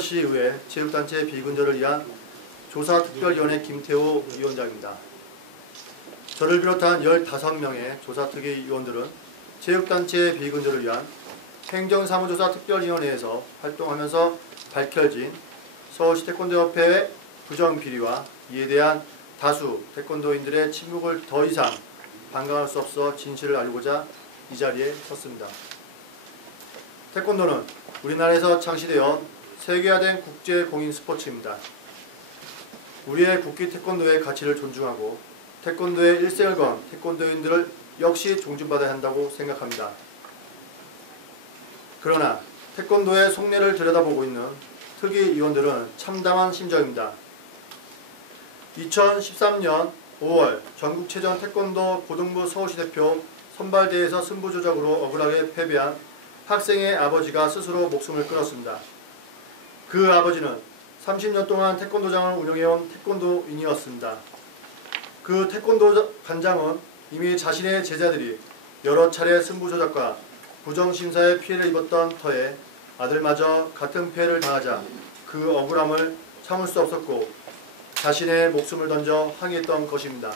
서울시의회 체육단체 비근절을 위한 조사특별위원회 김태호 위원장입니다. 저를 비롯한 15명의 조사특위위원들은 체육단체 비근절을 위한 행정사무조사특별위원회에서 활동하면서 밝혀진 서울시 태권도협회의 부정비리와 이에 대한 다수 태권도인들의 침묵을 더 이상 방관할 수 없어 진실을 알고자 이 자리에 섰습니다. 태권도는 우리나라에서 창시되어 세계화된 국제 공인 스포츠입니다. 우리의 국기 태권도의 가치를 존중하고 태권도의 일생을 건 태권도인들을 역시 존중받아야 한다고 생각합니다. 그러나 태권도의 속내를 들여다보고 있는 특위위원들은 참담한 심정입니다. 2013년 5월 전국체전 태권도 고등부 서울시 대표 선발대회에서 승부조작으로 억울하게 패배한 학생의 아버지가 스스로 목숨을 끊었습니다. 그 아버지는 30년 동안 태권도장을 운영해온 태권도인이었습니다. 그 태권도 관장은 이미 자신의 제자들이 여러 차례 승부조작과 부정심사에 피해를 입었던 터에 아들마저 같은 피해를 당하자 그 억울함을 참을 수 없었고 자신의 목숨을 던져 항의했던 것입니다.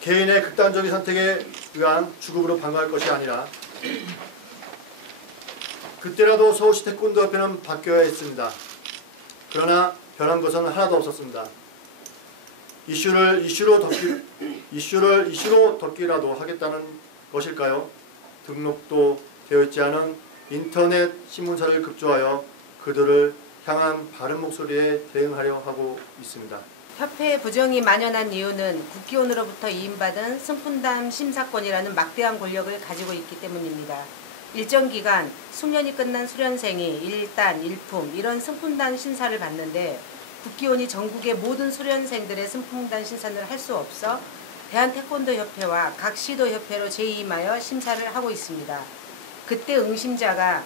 개인의 극단적인 선택에 의한 주급으로 방어할 것이 아니라 그때라도 서울시 태권도협회는 바뀌어야 했습니다. 그러나 변한 것은 하나도 없었습니다. 이슈를 이슈로 덮기라도 하겠다는 것일까요? 등록도 되어 있지 않은 인터넷 신문사를 급조하여 그들을 향한 바른 목소리에 대응하려 하고 있습니다. 협회 부정이 만연한 이유는 국기원으로부터 이임받은 승품단 심사권이라는 막대한 권력을 가지고 있기 때문입니다. 일정 기간 숙련이 끝난 수련생이 일단, 일품 이런 승품단 심사를 받는데 국기원이 전국의 모든 수련생들의 승품단 심사를 할 수 없어 대한태권도협회와 각 시도협회로 재임하여 심사를 하고 있습니다. 그때 응심자가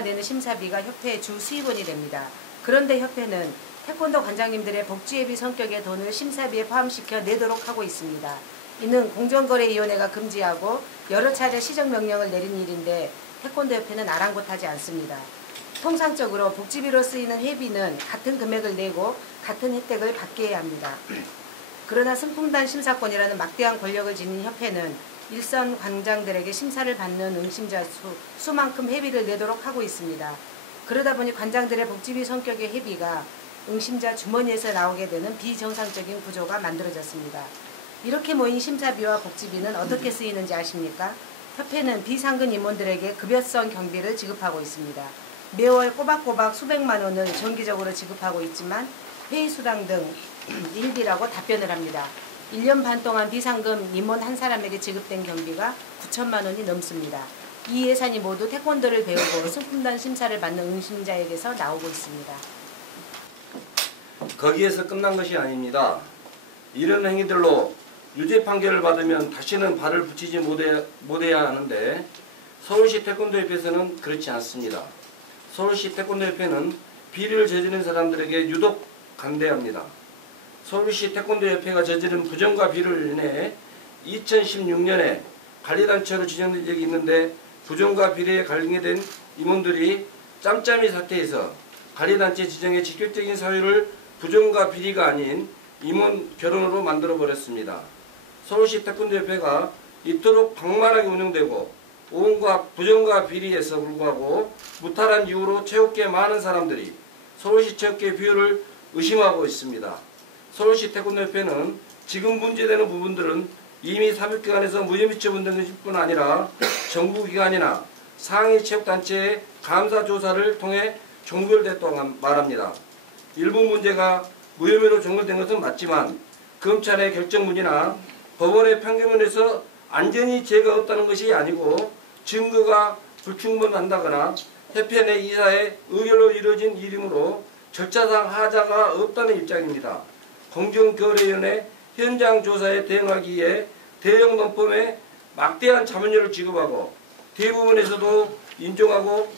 내는 심사비가 협회의 주 수입원이 됩니다. 그런데 협회는 태권도 관장님들의 복지예비 성격의 돈을 심사비에 포함시켜 내도록 하고 있습니다. 이는 공정거래위원회가 금지하고 여러 차례 시정명령을 내린 일인데 태권도협회는 아랑곳하지 않습니다. 통상적으로 복지비로 쓰이는 회비는 같은 금액을 내고 같은 혜택을 받게 해야 합니다. 그러나 승품단 심사권이라는 막대한 권력을 지닌 협회는 일선 관장들에게 심사를 받는 응심자 수만큼 회비를 내도록 하고 있습니다. 그러다 보니 관장들의 복지비 성격의 회비가 응심자 주머니에서 나오게 되는 비정상적인 구조가 만들어졌습니다. 이렇게 모인 심사비와 복지비는 어떻게 쓰이는지 아십니까? 협회는 비상근 임원들에게 급여성 경비를 지급하고 있습니다. 매월 꼬박꼬박 수백만 원을 정기적으로 지급하고 있지만 회의수당 등 일비라고 답변을 합니다. 1년 반 동안 비상금 임원 한 사람에게 지급된 경비가 9천만 원이 넘습니다. 이 예산이 모두 태권도를 배우고 승품단 심사를 받는 응심자에게서 나오고 있습니다. 거기에서 끝난 것이 아닙니다. 이런 행위들로 유죄 판결을 받으면 다시는 발을 붙이지 못해야 하는데 서울시 태권도협회에서는 그렇지 않습니다. 서울시 태권도협회는 비리를 저지른 사람들에게 유독 간대합니다. 서울시 태권도협회가 저지른 부정과 비리를 인해 2016년에 관리단체로 지정된 적이 있는데 부정과 비리에 관련된 임원들이 짬짬이 사퇴해서 관리단체 지정의 직접적인 사유를 부정과 비리가 아닌 임원 결혼으로 만들어버렸습니다. 서울시 태권도협회가 이토록 방만하게 운영되고 온갖 부정과 비리에서 불구하고 무탈한 이유로 체육계 많은 사람들이 서울시 체육계 비율을 의심하고 있습니다. 서울시 태권도협회는 지금 문제되는 부분들은 이미 사법기관에서 무혐의 처분된 것뿐 아니라 정부기관이나 상위체육단체의 감사조사를 통해 종결됐다고 말합니다. 일부 문제가 무혐의로 종결된 것은 맞지만 검찰의 결정문이나 법원의 판결문에서 안전히 죄가 없다는 것이 아니고 증거가 불충분한다거나 협회 내 이사의 의결로 이루어진 일이므로 절차상 하자가 없다는 입장입니다. 공정거래위원회 현장 조사에 대응하기 위해 대형 논펌에 막대한 자문료를 지급하고 대부분에서도 인정하고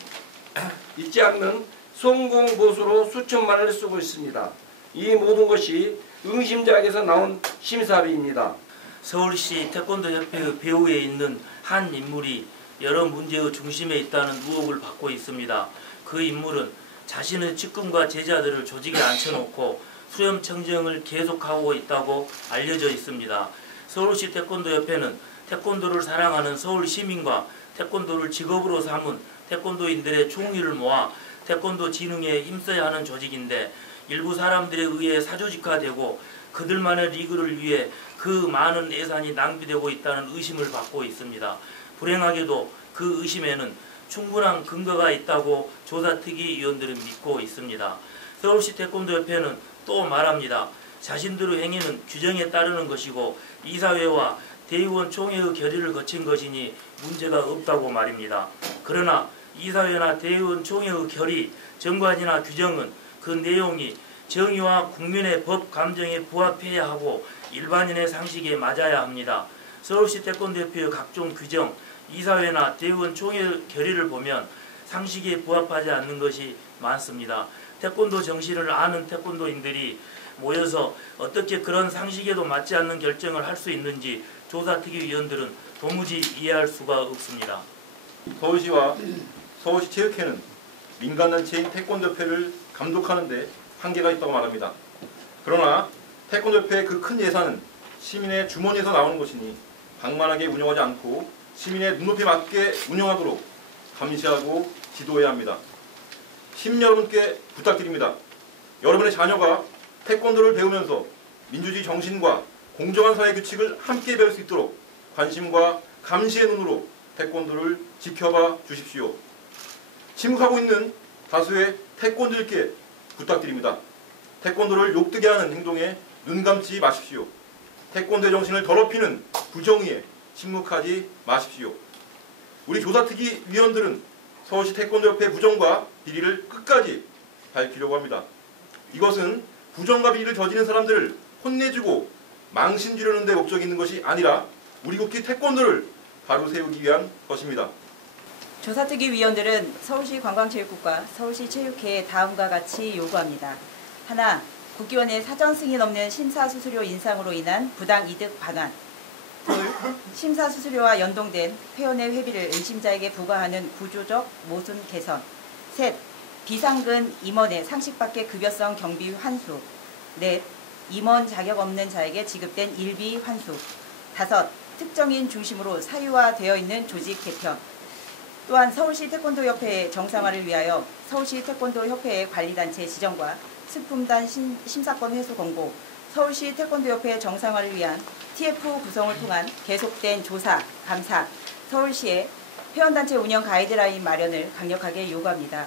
있지 않는 송공보수로 수천만 원을 쓰고 있습니다. 이 모든 것이 응심자에게서 나온 심사비입니다. 서울시 태권도협회의 배후에 있는 한 인물이 여러 문제의 중심에 있다는 의혹을 받고 있습니다. 그 인물은 자신의 측근과 제자들을 조직에 앉혀놓고 수렴 청정을 계속하고 있다고 알려져 있습니다. 서울시 태권도협회는 태권도를 사랑하는 서울 시민과 태권도를 직업으로 삼은 태권도인들의 총의를 모아 태권도 진흥에 힘써야 하는 조직인데 일부 사람들에 의해 사조직화되고 그들만의 리그를 위해 그 많은 예산이 낭비되고 있다는 의심을 받고 있습니다. 불행하게도 그 의심에는 충분한 근거가 있다고 조사특위위원들은 믿고 있습니다. 서울시 태권도협회는 또 말합니다. 자신들의 행위는 규정에 따르는 것이고 이사회와 대의원 총회의 결의를 거친 것이니 문제가 없다고 말입니다. 그러나 이사회나 대의원 총회의 결의, 정관이나 규정은 그 내용이 정의와 국민의 법 감정에 부합해야 하고 일반인의 상식에 맞아야 합니다. 서울시 태권도협회의 각종 규정, 이사회나 대의원 총회 결의를 보면 상식에 부합하지 않는 것이 많습니다. 태권도 정신을 아는 태권도인들이 모여서 어떻게 그런 상식에도 맞지 않는 결정을 할 수 있는지 조사특위위원들은 도무지 이해할 수가 없습니다. 서울시와 서울시 체육회는 민간단체인 태권도협회를 감독하는 데 한계가 있다고 말합니다. 그러나 태권도협회의 그 큰 예산은 시민의 주머니에서 나오는 것이니 방만하게 운영하지 않고 시민의 눈높이에 맞게 운영하도록 감시하고 지도해야 합니다. 시민 여러분께 부탁드립니다. 여러분의 자녀가 태권도를 배우면서 민주주의 정신과 공정한 사회 규칙을 함께 배울 수 있도록 관심과 감시의 눈으로 태권도를 지켜봐 주십시오. 침묵하고 있는 다수의 태권도인께 부탁드립니다. 태권도를 욕되게 하는 행동에 눈 감지 마십시오. 태권도의 정신을 더럽히는 부정의에 침묵하지 마십시오. 우리 조사특위 위원들은 서울시 태권도협회 부정과 비리를 끝까지 밝히려고 합니다. 이것은 부정과 비리를 저지른 사람들을 혼내주고 망신 주려는 데 목적이 있는 것이 아니라 우리 국기 태권도를 바로 세우기 위한 것입니다. 조사특위 위원들은 서울시 관광체육국과 서울시 체육회에 다음과 같이 요구합니다. 하나, 국기원의 사전 승인 없는 심사수수료 인상으로 인한 부당 이득 반환. 둘, 심사수수료와 연동된 회원의 회비를 의심자에게 부과하는 구조적 모순 개선. 셋, 비상근 임원의 상식 밖의 급여성 경비 환수. 넷, 임원 자격 없는 자에게 지급된 일비 환수. 다섯, 특정인 중심으로 사유화되어 있는 조직 개편. 또한 서울시 태권도협회의 정상화를 위하여 서울시 태권도협회의 관리단체 지정과 승품단 심사권 회수 공고, 서울시 태권도협회 정상화를 위한 TF 구성을 통한 계속된 조사, 감사, 서울시의 회원단체 운영 가이드라인 마련을 강력하게 요구합니다.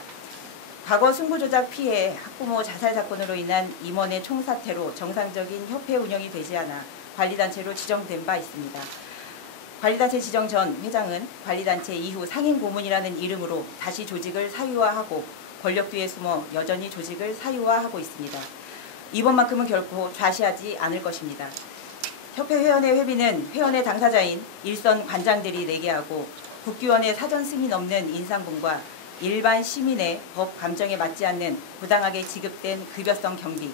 과거 승부조작 피해, 학부모 자살 사건으로 인한 임원의 총사퇴로 정상적인 협회 운영이 되지 않아 관리단체로 지정된 바 있습니다. 관리단체 지정 전 회장은 관리단체 이후 상임고문이라는 이름으로 다시 조직을 사유화하고 권력 뒤에 숨어 여전히 조직을 사유화하고 있습니다. 이번만큼은 결코 좌시하지 않을 것입니다. 협회 회원의 회비는 회원의 당사자인 일선 관장들이 내게 하고 국기원의 사전 승인 없는 인상분과 일반 시민의 법 감정에 맞지 않는 부당하게 지급된 급여성 경비,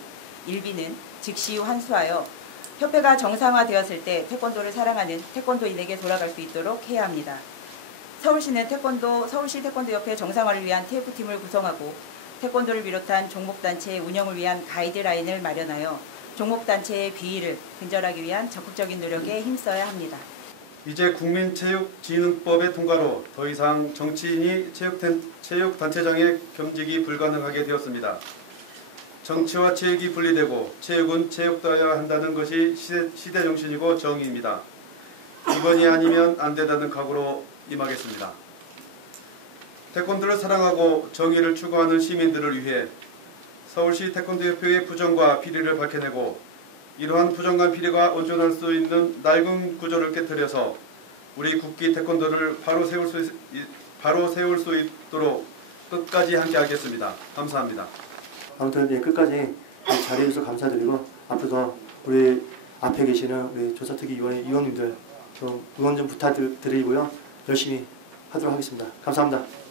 일비는 즉시 환수하여 협회가 정상화되었을 때 태권도를 사랑하는 태권도인에게 돌아갈 수 있도록 해야 합니다. 서울시는 서울시 태권도협회 정상화를 위한 TF팀을 구성하고 태권도를 비롯한 종목단체의 운영을 위한 가이드라인을 마련하여 종목단체의 비위를 근절하기 위한 적극적인 노력에 힘써야 합니다. 이제 국민체육진흥법의 통과로 더 이상 정치인이 체육단체장의 겸직이 불가능하게 되었습니다. 정치와 체육이 분리되고 체육은 체육되어야 한다는 것이 시대 정신이고 정의입니다. 이번이 아니면 안 된다는 각오로 임하겠습니다. 태권도를 사랑하고 정의를 추구하는 시민들을 위해 서울시 태권도협회의 부정과 비리를 밝혀내고 이러한 부정과 비리가 온전할 수 있는 낡은 구조를 깨뜨려서 우리 국기 태권도를 바로 세울 수 있도록 끝까지 함께하겠습니다. 감사합니다. 아무튼 끝까지 자리해주셔서 감사드리고 앞으로도 우리 앞에 계시는 우리 조사특위 위원님들 좀 응원 좀 부탁드리고요. 열심히 하도록 하겠습니다. 감사합니다.